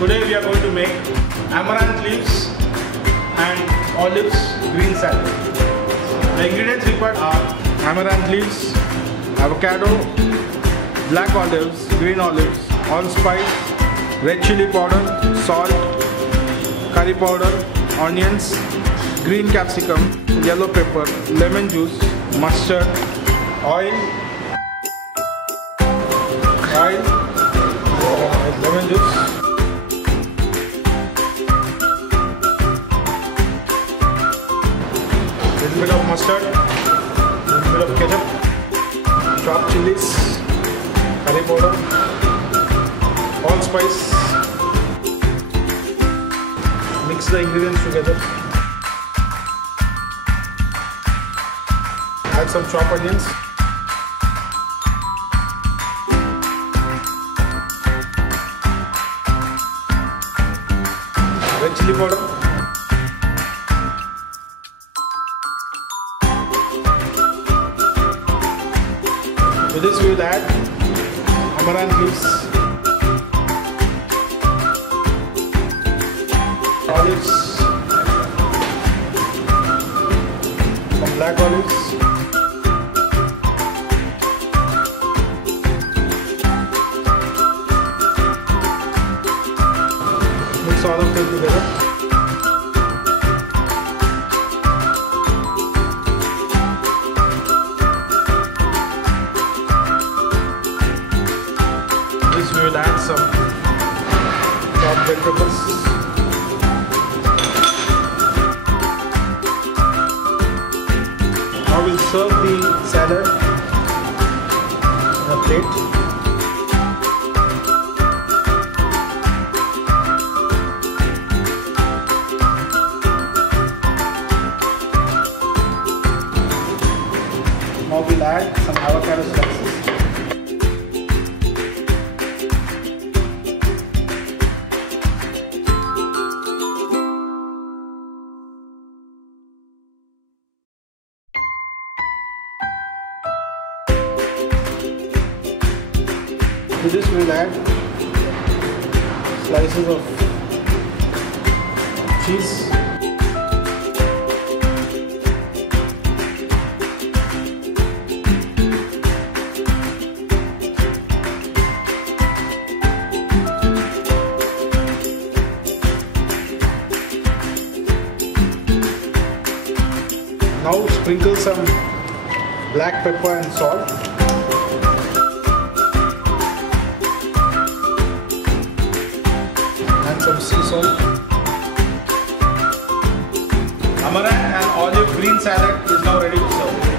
Today we are going to make amaranth leaves and olives green salad. The ingredients required are amaranth leaves, avocado, black olives, green olives, allspice, red chili powder, salt, curry powder, onions, green capsicum, yellow pepper, lemon juice, mustard, oil, lemon juice, little bit of mustard, little bit of ketchup, chopped chilies, curry powder, allspice. Mix the ingredients together. Add some chopped onions. Red chili powder. To this we will add amaranth leaves, olives, some black olives, mix all of them together. This we will add some chopped bell peppers. Now we'll serve the salad in a plate. Now we'll add some avocado slices. To this we will add slices of cheese, now sprinkle some black pepper and salt. Some sea salt. Amaranth and olive green salad is now ready to serve.